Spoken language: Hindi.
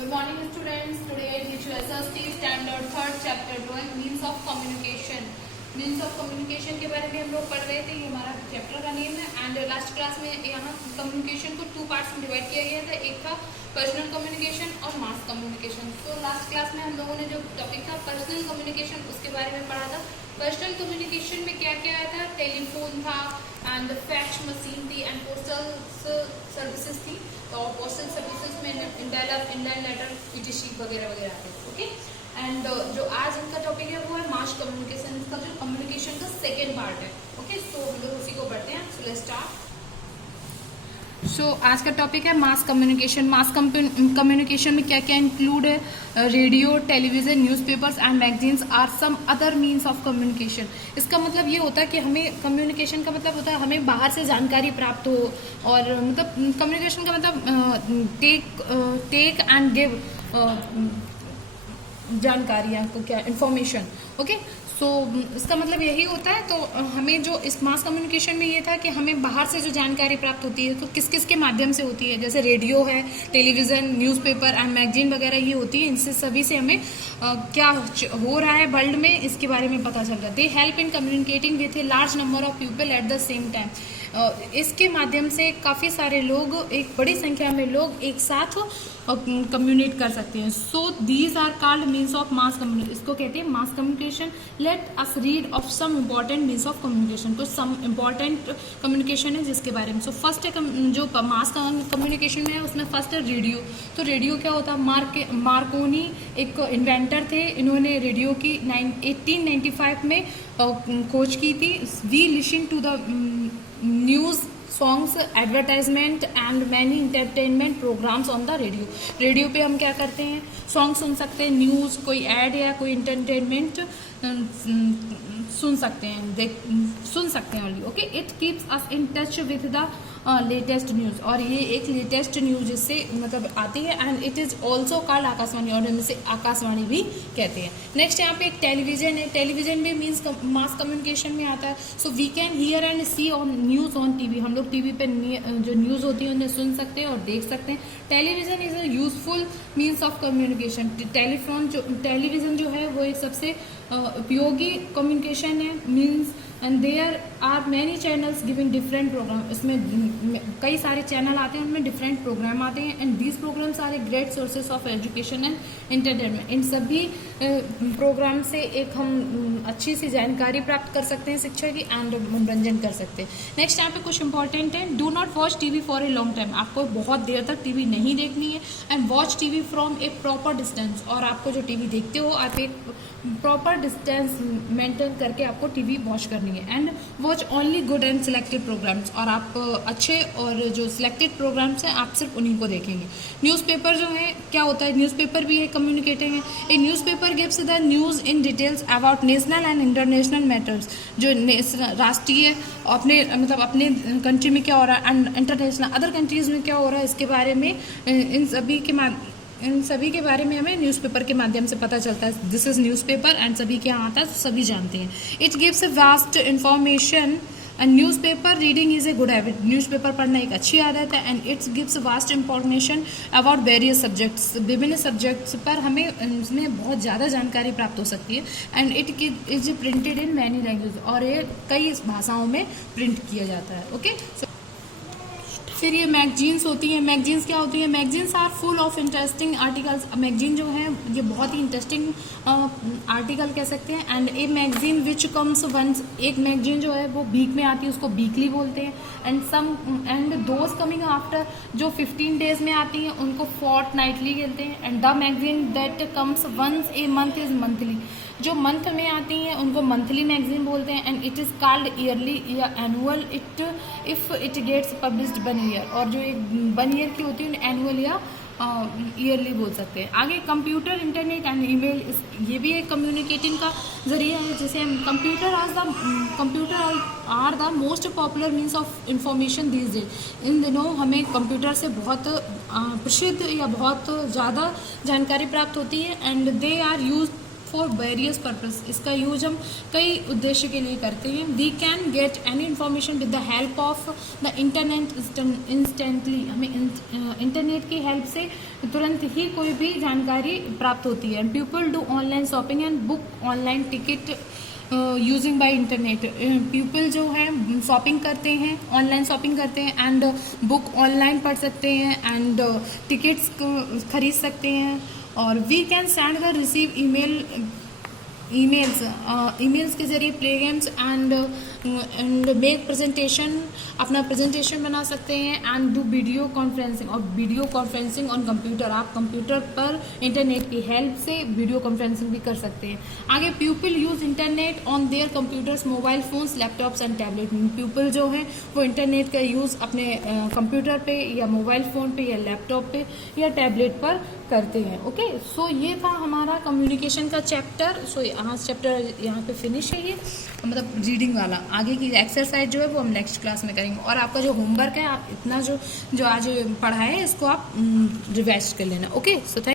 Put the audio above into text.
Good morning students. Today I teach you SST Standard 3rd Chapter Drawing Means of Communication. Means of communication के बारे में हम लोग पढ़ रहे थे, ये हमारा चैप्टर का नेम है। एंड लास्ट क्लास में यहाँ कम्युनिकेशन को 2 पार्ट्स में डिवाइड किया गया था, एक था पर्सनल कम्युनिकेशन और मास कम्युनिकेशन। तो लास्ट क्लास में हम लोगों ने जो टॉपिक था पर्सनल कम्युनिकेशन उसके बारे में पढ़ा था। पर्सनल कम्युनिकेशन में क्या क्या आया था, टेलीफोन था एंड फैक्स मशीन थी एंड पोस्टल सर्विसेज थी। तो पोस्टल सर्विसेज में इनलाइन लेटर, पीटीसी वगैरह वगैरह आते थे। ओके, एंड जो आज इनका टॉपिक है वो है मास कम्युनिकेशन। इसका जो कम्युनिकेशन का सेकेंड पार्ट है। ओके, सो हम लोग उसी को पढ़ते हैं। So let's start. सो आज का टॉपिक है मास कम्युनिकेशन। मास कम्युनिकेशन में क्या क्या इंक्लूड है, radio, television, newspapers and magazines are some other means of communication. इसका मतलब ये होता है कि हमें कम्युनिकेशन का मतलब होता है हमें बाहर से जानकारी प्राप्त हो, और मतलब कम्युनिकेशन का मतलब टेक एंड गिव जानकारियाँ को, क्या इन्फॉर्मेशन। ओके, सो इसका मतलब यही होता है। तो हमें जो इस मास कम्युनिकेशन में ये था कि हमें बाहर से जो जानकारी प्राप्त होती है तो किस किस के माध्यम से होती है, जैसे रेडियो है, टेलीविज़न, न्यूज़पेपर एंड मैगजीन वगैरह ये होती है। इनसे सभी से हमें क्या हो रहा है वर्ल्ड में इसके बारे में पता चल रहा है। They help in communicating with a large number of people at the same time. इसके माध्यम से काफ़ी सारे लोग, एक बड़ी संख्या में लोग एक साथ कम्युनिकेट कर सकते हैं। So these are called means of mass communication. इसको कहते हैं mass communication. Let us read of some important means of communication. कुछ सम इम्पॉर्टेंट कम्युनिकेशन है जिसके बारे में। सो फर्स्ट है जो मास कम्युनिकेशन में है उसमें फर्स्ट है रेडियो। तो रेडियो क्या होता है, मार्कोनी एक इन्वेंटर थे, इन्होंने रेडियो की 1895 में खोज की थी। We listen to the news, songs, advertisement and many entertainment programs on the radio. Radio पे हम क्या करते हैं, सॉन्ग सुन सकते हैं, न्यूज़, कोई ऐड या कोई इंटरटेनमेंट सुन सकते हैं only. Okay, it keeps us in touch with the latest news, और ये एक लेटेस्ट न्यूज़ जिससे मतलब आती है। And it is also called Akashvani, और इसे आकाशवाणी भी कहते हैं। नेक्स्ट यहाँ पे एक टेलीविजन है। टेलीविजन भी मीन्स मास कम्युनिकेशन में आता है। So we can hear and see on news on TV. हम लोग टीवी पे जो न्यूज़ होती है उन्हें सुन सकते हैं और देख सकते हैं। Television is a useful means of communication. Television जो है वो एक सबसे उपयोगी कम्युनिकेशन है means. And there are many channels giving different program. इसमें कई सारे चैनल आते हैं, उनमें डिफरेंट प्रोग्राम आते हैं। And these programs are a great sources of education and entertainment. इन सभी प्रोग्राम से एक हम अच्छी सी जानकारी प्राप्त कर सकते हैं शिक्षा की, एंड मनोरंजन कर सकते हैं। नेक्स्ट यहाँ पे कुछ इंपॉर्टेंट है। Do not watch TV for a long time. आपको बहुत देर तक टीवी नहीं देखनी है। And watch TV from A proper distance. और आपको जो टीवी देखते हो आप एक प्रॉपर डिस्टेंस मेंटेन करके आपको टीवी वॉच करनी है। And watch only good and selected programs. और आप अच्छे और जो सिलेक्टेड प्रोग्राम्स हैं आप सिर्फ उन्हीं को देखेंगे। न्यूज़पेपर जो है क्या होता है, न्यूज़पेपर भी एक कम्युनिकेटिंग है। ए newspaper gives the news in details about national and international matters. जो राष्ट्रीय अपने मतलब अपने कंट्री में क्या हो रहा है एंड इंटरनेशनल अदर कंट्रीज़ में क्या हो रहा है इसके बारे में, इन सभी के बारे में हमें न्यूज़पेपर के माध्यम से पता चलता है। दिस इज़ न्यूज़पेपर एंड सभी के यहाँ आता है, सभी जानते हैं। It gives vast information and newspaper reading is a good habit. Newspaper पढ़ना एक अच्छी आदत है। And it's gives vast information about various subjects. विभिन्न सब्जेक्ट्स पर हमें इसमें बहुत ज़्यादा जानकारी प्राप्त हो सकती है। And it is printed in many language, और ये कई भाषाओं में प्रिंट किया जाता है। ओके, फिर ये मैगजीन्स होती हैं। मैगजीन्स क्या होती हैं, magazines are full of interesting articles. Magazine जो है ये बहुत ही इंटरेस्टिंग आर्टिकल कह सकते हैं। And a magazine which comes once, एक मैगजीन जो है वो वीक में आती है उसको वीकली बोलते हैं। एंड दोज कमिंग आफ्टर जो 15 डेज में आती हैं उनको फोर्टनाइटली कहते हैं। And the magazine that comes once a month is monthly. जो मंथ में आती हैं उनको मंथली मैगजीन बोलते हैं। And it is called yearly या annual it if it gets published 1 year. और जो एक 1 ईयर की होती है एनुअल या ईयरली बोल सकते हैं। आगे कंप्यूटर, इंटरनेट एंड ईमेल, ये भी एक कम्युनिकेटिंग का जरिया है। जैसे हम computer are the most popular means of information these days. इन दिनों हमें कंप्यूटर से बहुत प्रसिद्ध या बहुत ज़्यादा जानकारी प्राप्त होती है। And they are use for various purpose, इसका यूज हम कई उद्देश्य के लिए करते हैं। We can get any information with the help of the internet instantly, हमें इंटरनेट की हेल्प से तुरंत ही कोई भी जानकारी प्राप्त होती है। People do online shopping and book online ticket using by internet, people जो है शॉपिंग करते हैं, ऑनलाइन शॉपिंग करते हैं एंड बुक ऑनलाइन पढ़ सकते हैं एंड टिकट्स खरीद सकते हैं। और वी कैन सेंड व रिसीव ईमेल्स के जरिए play games and make presentation, अपना प्रेजेंटेशन बना सकते हैं एंड डू वीडियो कॉन्फ्रेंसिंग, और वीडियो कॉन्फ्रेंसिंग ऑन कंप्यूटर, आप कंप्यूटर पर इंटरनेट की हेल्प से वीडियो कॉन्फ्रेंसिंग भी कर सकते हैं। आगे people use internet on their computers, mobile phones, laptops and tablet, people जो है वो इंटरनेट का यूज अपने कंप्यूटर पे या मोबाइल फोन पे या लैपटॉप पे या टैबलेट पर करते हैं। ओके, सो ये था हमारा कम्युनिकेशन का चैप्टर। सो यहाँ चैप्टर यहाँ पे फिनिश है, ये मतलब रीडिंग वाला। आगे की एक्सरसाइज जो है वो हम नेक्स्ट क्लास में करेंगे। और आपका जो होमवर्क है, आप इतना जो आज पढ़ा है इसको आप रिवाइज कर लेना। ओके, सो